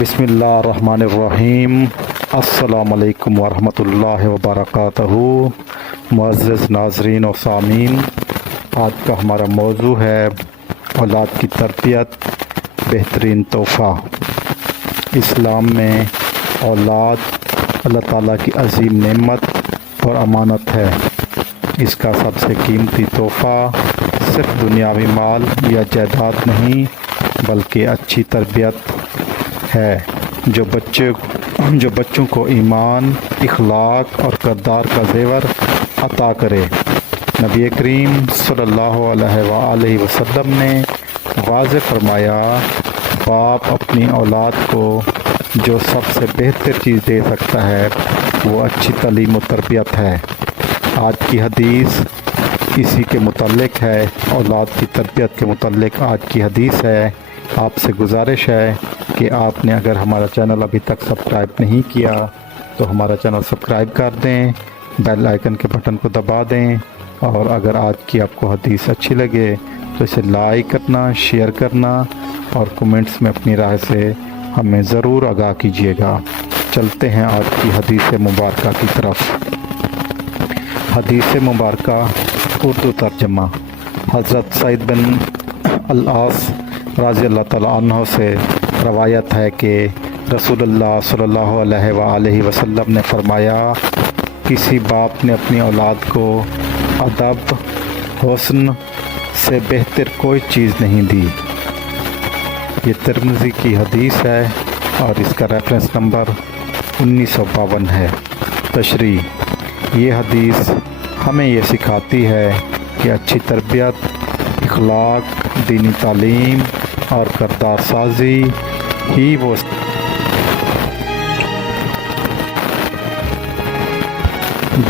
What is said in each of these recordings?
بسم اللہ الرحمن الرحیم۔ السلام علیکم ورحمۃ اللہ وبرکاتہ۔ معزز ناظرین و سامعین، آج کا ہمارا موضوع ہے اولاد کی تربیت بہترین تحفہ۔ اسلام میں اولاد اللہ تعالیٰ کی عظیم نعمت اور امانت ہے۔ اس کا سب سے قیمتی تحفہ صرف دنیاوی مال یا جائیداد نہیں بلکہ اچھی تربیت ہے جو بچوں کو ایمان، اخلاق اور کردار کا زیور عطا کرے۔ نبی کریم صلی اللہ علیہ وآلہ وسلم نے واضح فرمایا، باپ اپنی اولاد کو جو سب سے بہتر چیز دے سکتا ہے وہ اچھی تعلیم و تربیت ہے۔ آج کی حدیث اسی کے متعلق ہے، اولاد کی تربیت کے متعلق آج کی حدیث ہے۔ آپ سے گزارش ہے کہ آپ نے اگر ہمارا چینل ابھی تک سبسکرائب نہیں کیا تو ہمارا چینل سبسکرائب کر دیں، بیل آئیکن کے بٹن کو دبا دیں، اور اگر آج کی آپ کو حدیث اچھی لگے تو اسے لائک کرنا، شیئر کرنا اور کومنٹس میں اپنی رائے سے ہمیں ضرور آگاہ کیجیے گا۔ چلتے ہیں آج کی حدیث مبارکہ کی طرف۔ حدیث مبارکہ اردو ترجمہ۔ حضرت سعید بن العاص رضی اللہ تعالیٰ عنہ سے روایت ہے کہ رسول اللہ صلی اللہ علیہ وآلہ وسلم نے فرمایا، کسی باپ نے اپنی اولاد کو ادب، حسن سے بہتر کوئی چیز نہیں دی۔ یہ ترمذی کی حدیث ہے اور اس کا ریفرنس نمبر 1952 ہے۔ تشریح: یہ حدیث ہمیں یہ سکھاتی ہے کہ اچھی تربیت، اخلاق، دینی تعلیم اور کردار سازی ہی وہ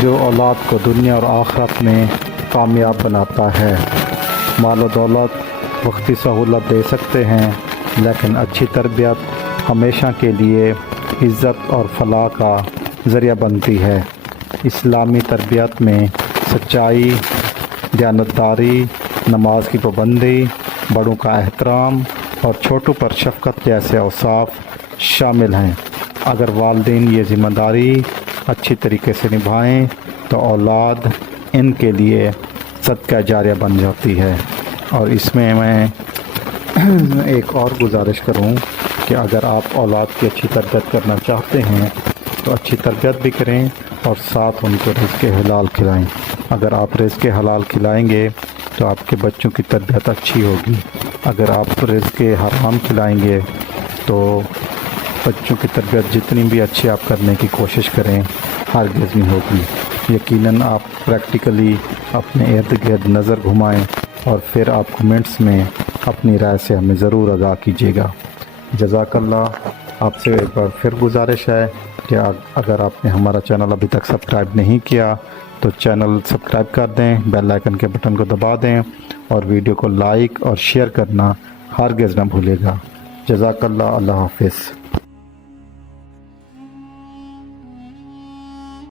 جو اولاد کو دنیا اور آخرت میں کامیاب بناتا ہے۔ مال و دولت وقتی سہولت دے سکتے ہیں لیکن اچھی تربیت ہمیشہ کے لیے عزت اور فلاح کا ذریعہ بنتی ہے۔ اسلامی تربیت میں سچائی، دیانتداری، نماز کی پابندی، بڑوں کا احترام اور چھوٹوں پر شفقت جیسے اوصاف شامل ہیں۔ اگر والدین یہ ذمہ داری اچھی طریقے سے نبھائیں تو اولاد ان کے لیے صدقہ جاریہ بن جاتی ہے۔ اور اس میں ایک اور گزارش کروں کہ اگر آپ اولاد کی اچھی تربیت کرنا چاہتے ہیں تو اچھی تربیت بھی کریں اور ساتھ ان کو رزق حلال کھلائیں۔ اگر آپ رزق حلال کھلائیں گے تو آپ کے بچوں کی تربیت اچھی ہوگی۔ اگر آپ رزق حرام کھلائیں گے تو بچوں کی تربیت جتنی بھی اچھی آپ کرنے کی کوشش کریں ہرگز نہیں ہوگی۔ یقیناً آپ پریکٹیکلی اپنے ارد گرد نظر گھمائیں اور پھر آپ کمنٹس میں اپنی رائے سے ہمیں ضرور آگاہ کیجیے گا۔ جزاک اللہ۔ آپ سے ایک بار پھر گزارش ہے کہ اگر آپ نے ہمارا چینل ابھی تک سبسکرائب نہیں کیا تو چینل سبسکرائب کر دیں، بیل آئیکن کے بٹن کو دبا دیں اور ویڈیو کو لائک اور شیئر کرنا ہرگز نہ بھولے گا۔ جزاک اللہ۔ اللہ حافظ۔